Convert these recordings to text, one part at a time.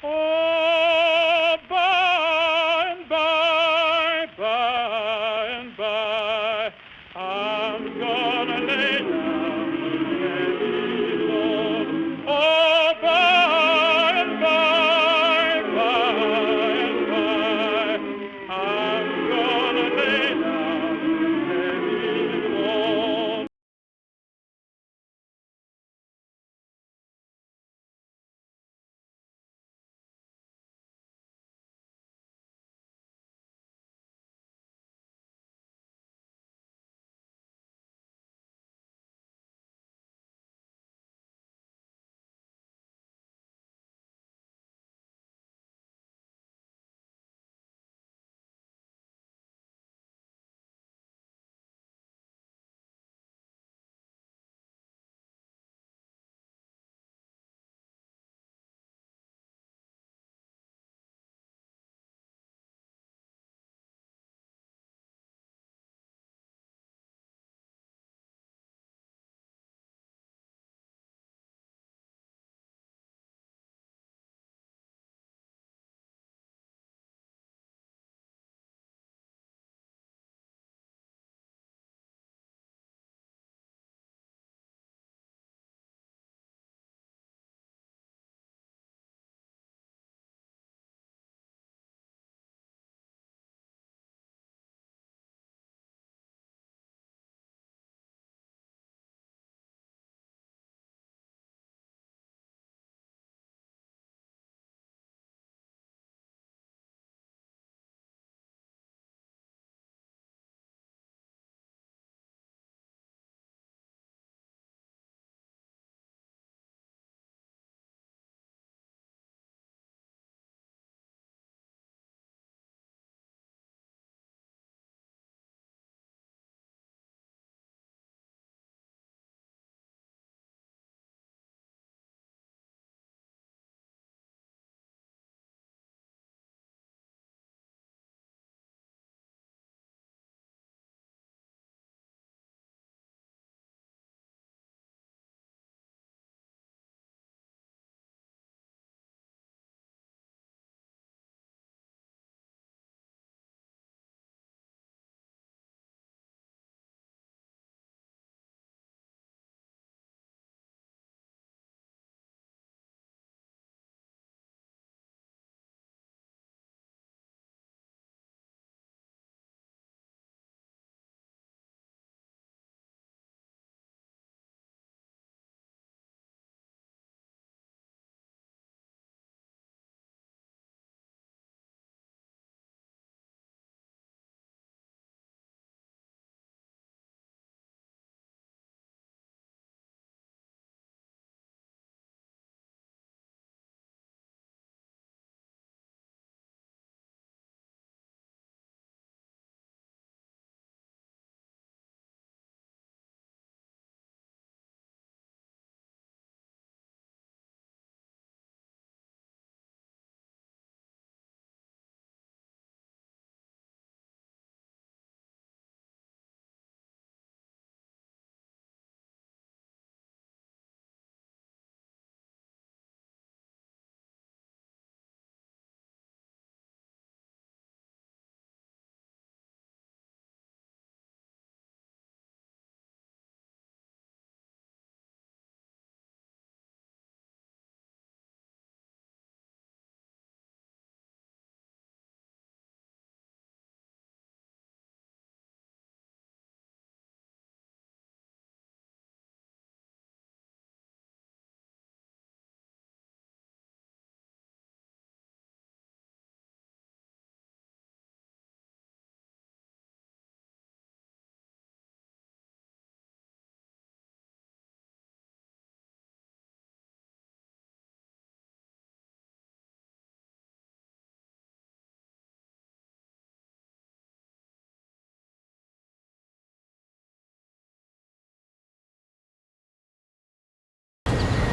Oh, by and by, I'm gonna lay down and be alone. Oh, by and by, I'm gonna lay down and be alone.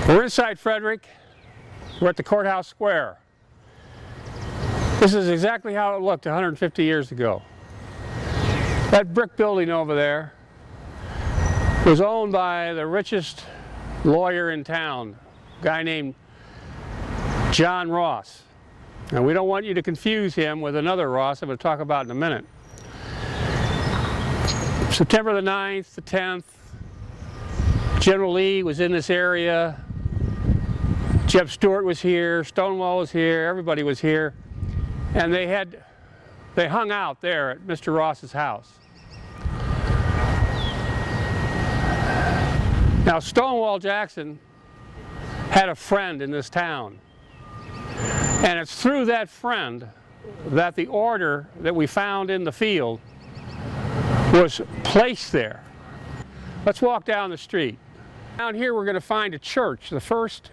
We're inside Frederick. We're at the courthouse square. This is exactly how it looked 150 years ago. That brick building over there was owned by the richest lawyer in town, a guy named John Ross. And we don't want you to confuse him with another Ross I'm going to talk about in a minute. September the 9th, the 10th, General Lee was in this area. Jeb Stuart was here, Stonewall was here, everybody was here. And they hung out there at Mr. Ross's house. Now, Stonewall Jackson had a friend in this town. And it's through that friend that the order that we found in the field was placed there. Let's walk down the street. Down here we're going to find a church, the First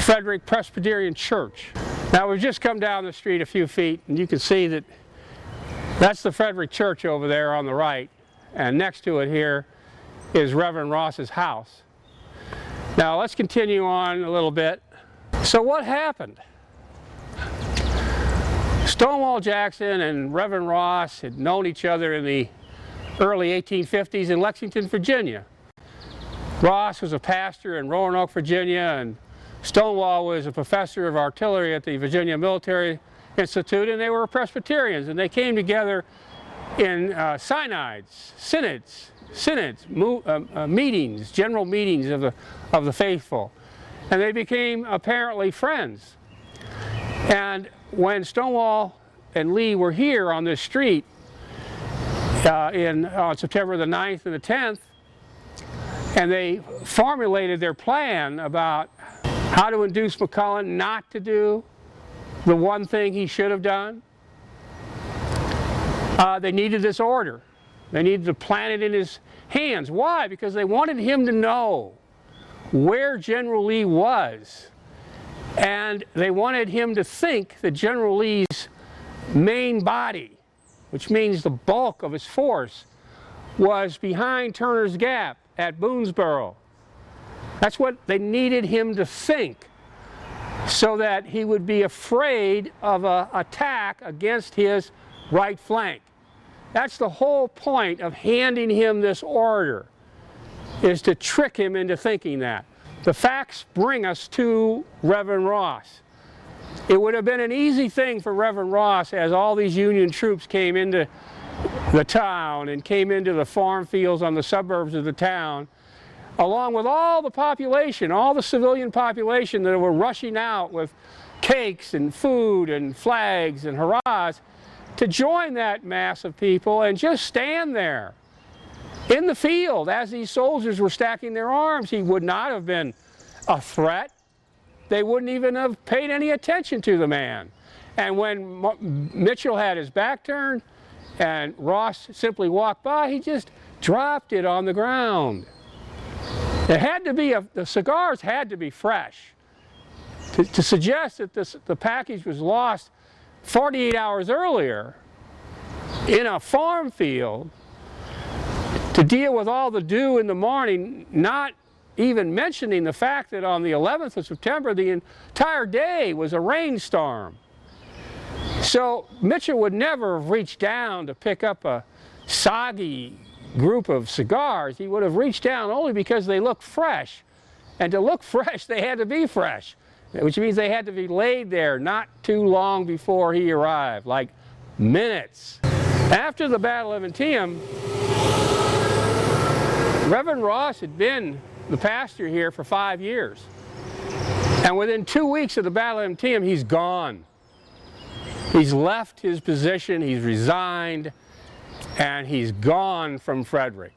Frederick Presbyterian Church. Now we've just come down the street a few feet and you can see that that's the Frederick Church over there on the right, and next to it here is Reverend Ross's house. Now let's continue on a little bit. So what happened? Stonewall Jackson and Reverend Ross had known each other in the early 1850s in Lexington, Virginia. Ross was a pastor in Roanoke, Virginia, and Stonewall was a professor of artillery at the Virginia Military Institute, and they were Presbyterians, and they came together in synods, meetings, general meetings of the faithful, and they became apparently friends. And when Stonewall and Lee were here on this street on September the 9th and the 10th, and they formulated their plan about how to induce McClellan not to do the one thing he should have done, they needed this order. They needed to plant it in his hands. Why? Because they wanted him to know where General Lee was. And they wanted him to think that General Lee's main body, which means the bulk of his force, was behind Turner's Gap at Boonesboro. That's what they needed him to think, so that he would be afraid of an attack against his right flank. That's the whole point of handing him this order, is to trick him into thinking that. The facts bring us to Reverend Ross. It would have been an easy thing for Reverend Ross, as all these Union troops came into the town and came into the farm fields on the suburbs of the town, along with all the population, all the civilian population that were rushing out with cakes and food and flags and hurrahs, to join that mass of people and just stand there in the field as these soldiers were stacking their arms. He would not have been a threat. They wouldn't even have paid any attention to the man. And when Mitchell had his back turned and Ross simply walked by, he just dropped it on the ground. It had to be, the cigars had to be fresh. To suggest that the package was lost 48 hours earlier in a farm field, to deal with all the dew in the morning, not even mentioning the fact that on the 11th of September the entire day was a rainstorm. So Mitchell would never have reached down to pick up a soggy group of cigars. He would have reached down only because they looked fresh. And to look fresh, they had to be fresh, which means they had to be laid there not too long before he arrived, like minutes. After the Battle of Antietam, Reverend Ross had been the pastor here for 5 years. And within 2 weeks of the Battle of Antietam, he's gone. He's left his position, he's resigned, and he's gone from Frederick.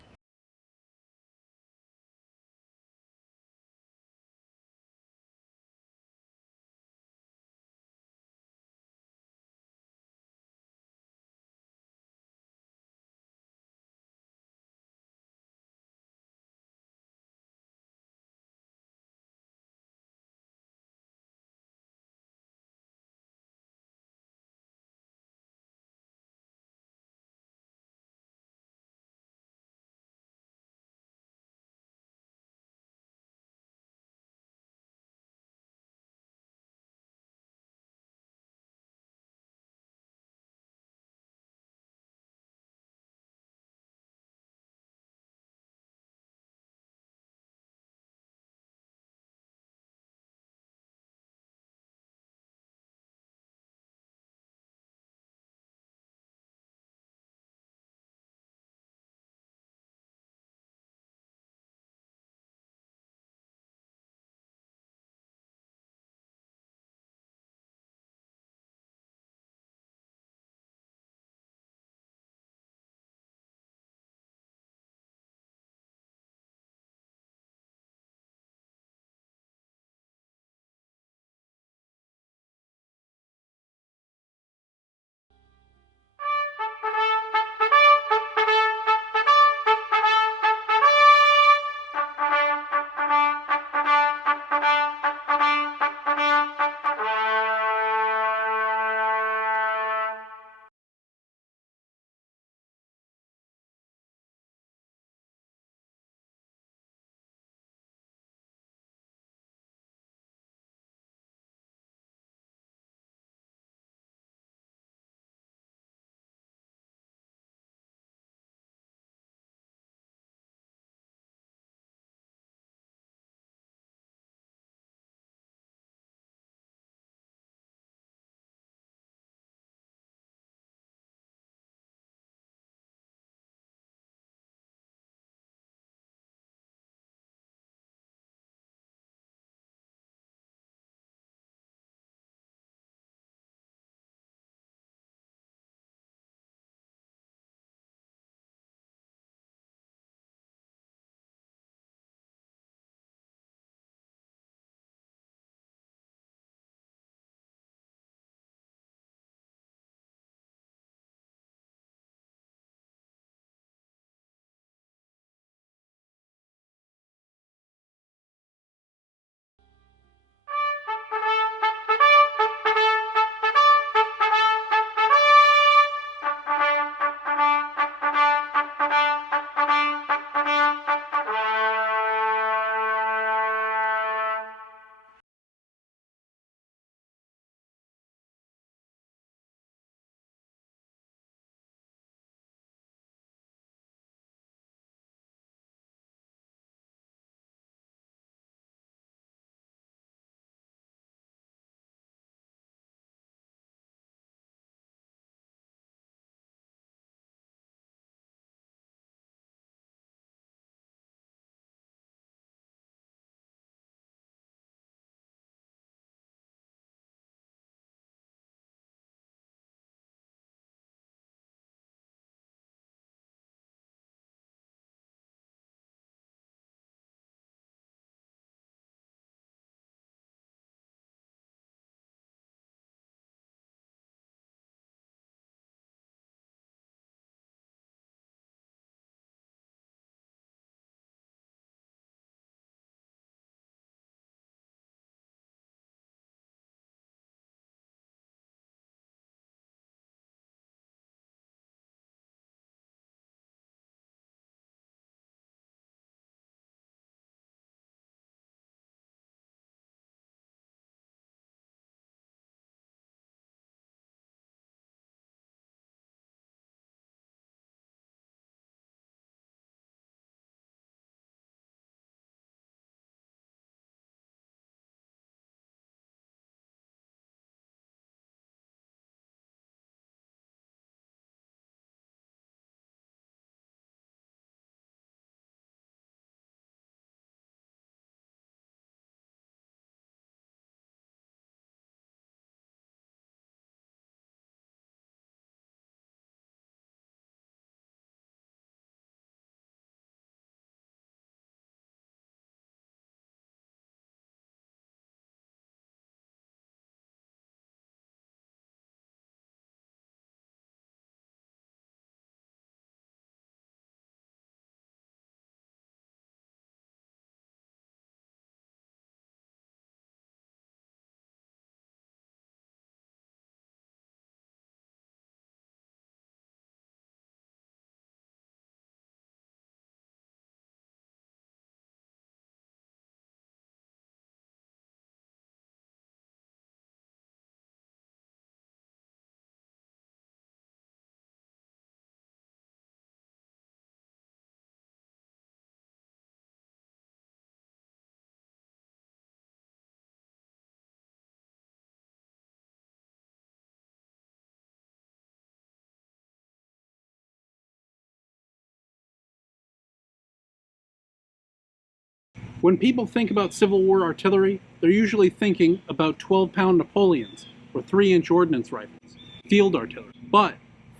When people think about Civil War artillery, they're usually thinking about 12-pound Napoleons or 3-inch ordnance rifles, field artillery. But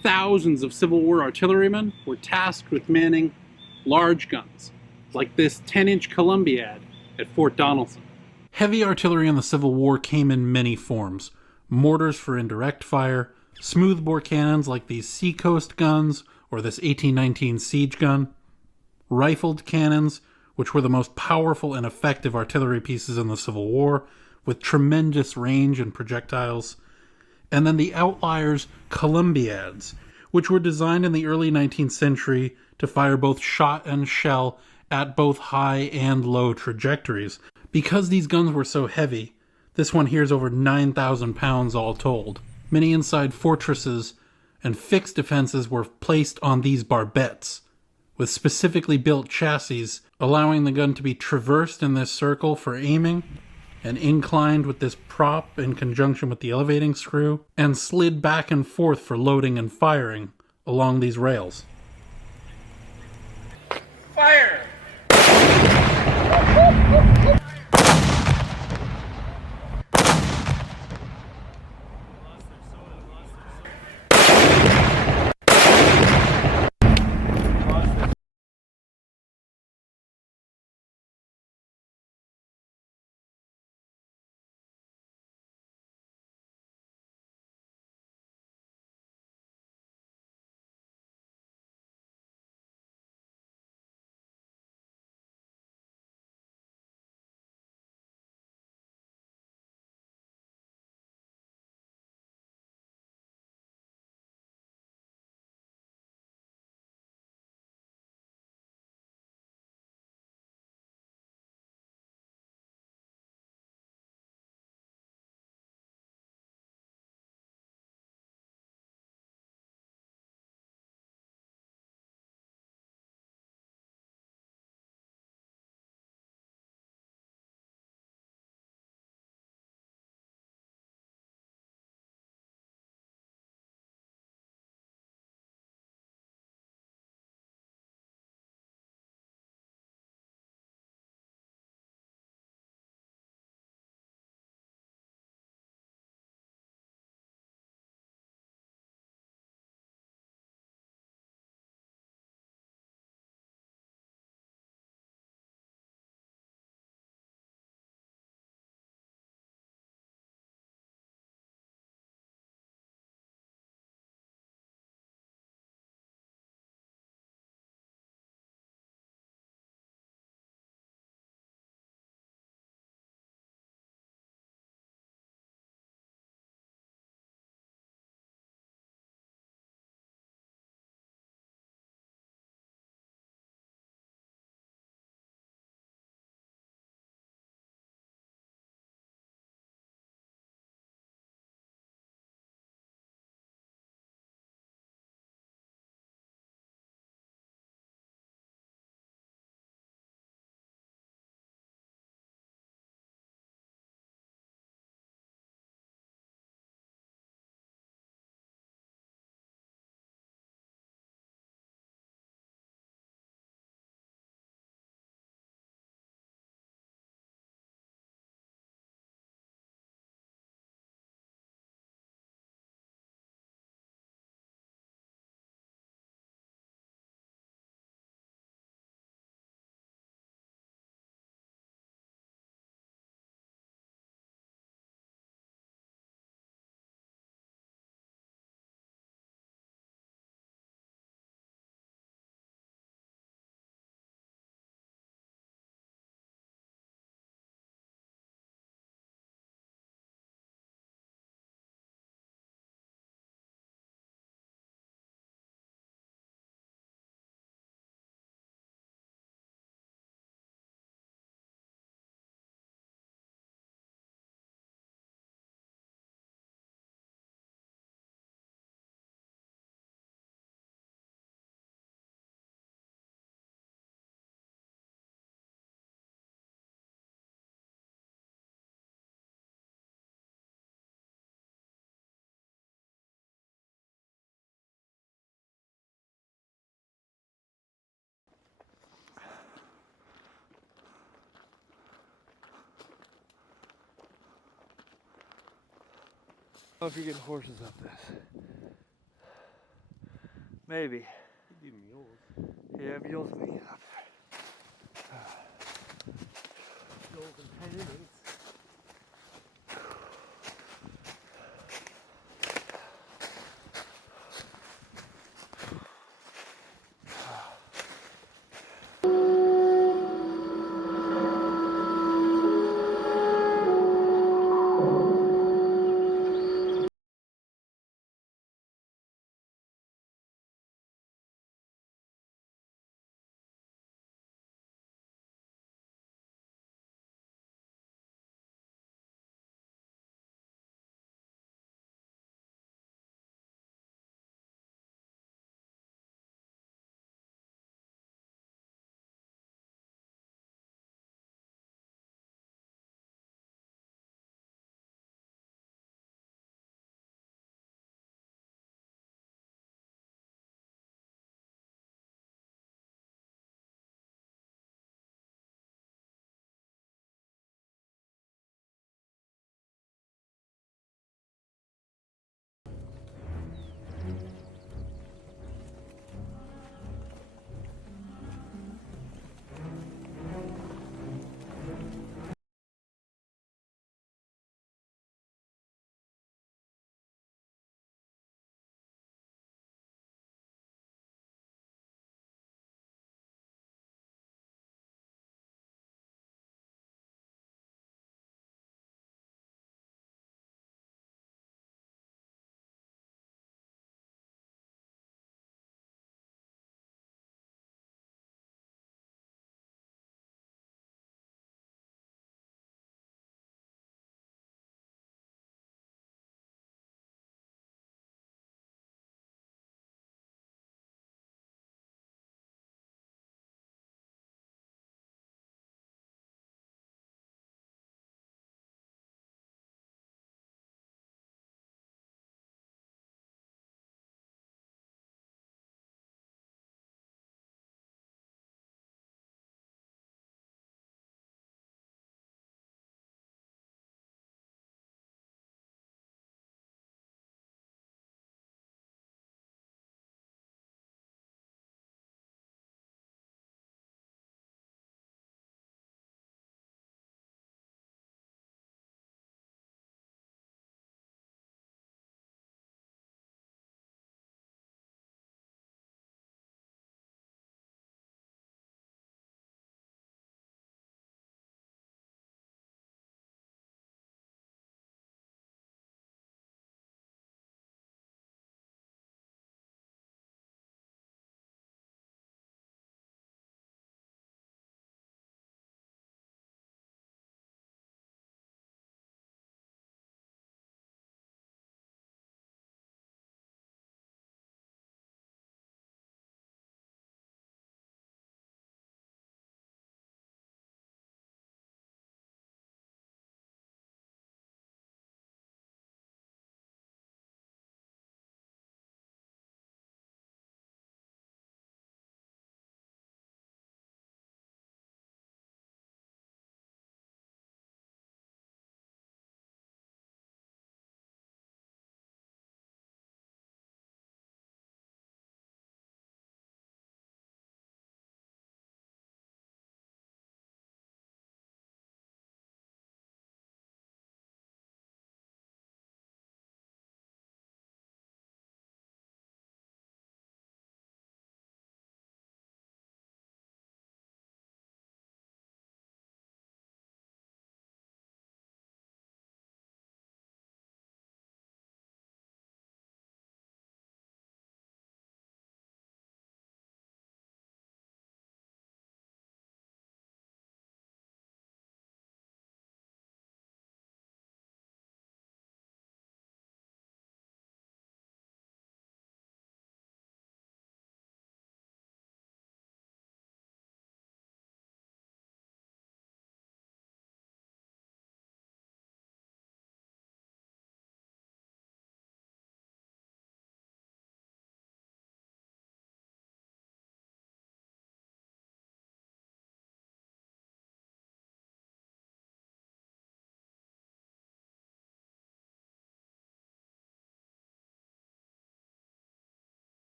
thousands of Civil War artillerymen were tasked with manning large guns, like this 10-inch Columbiad at Fort Donelson. Heavy artillery in the Civil War came in many forms. Mortars for indirect fire, smoothbore cannons like these Seacoast guns or this 1819 siege gun, rifled cannons, which were the most powerful and effective artillery pieces in the Civil War, with tremendous range and projectiles, and then the outliers Columbiads, which were designed in the early 19th century to fire both shot and shell at both high and low trajectories. Because these guns were so heavy, this one here is over 9,000 pounds all told. Many inside fortresses and fixed defenses were placed on these barbettes, with specifically built chassis, allowing the gun to be traversed in this circle for aiming, and inclined with this prop in conjunction with the elevating screw, and slid back and forth for loading and firing along these rails. Fire! know if you're getting horses up this. Maybe. Could be mules. Yeah, mules may get up there. Mules and 10 innings.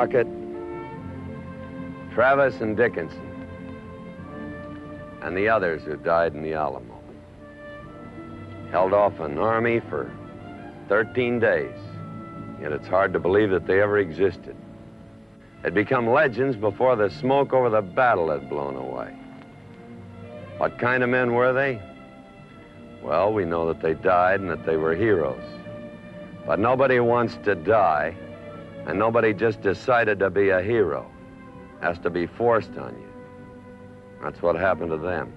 Crockett, Travis and Dickinson, and the others who died in the Alamo. Held off an army for 13 days, yet it's hard to believe that they ever existed. They'd become legends before the smoke over the battle had blown away. What kind of men were they? Well, we know that they died and that they were heroes. But nobody wants to die, and nobody just decided to be a hero. It has to be forced on you. That's what happened to them.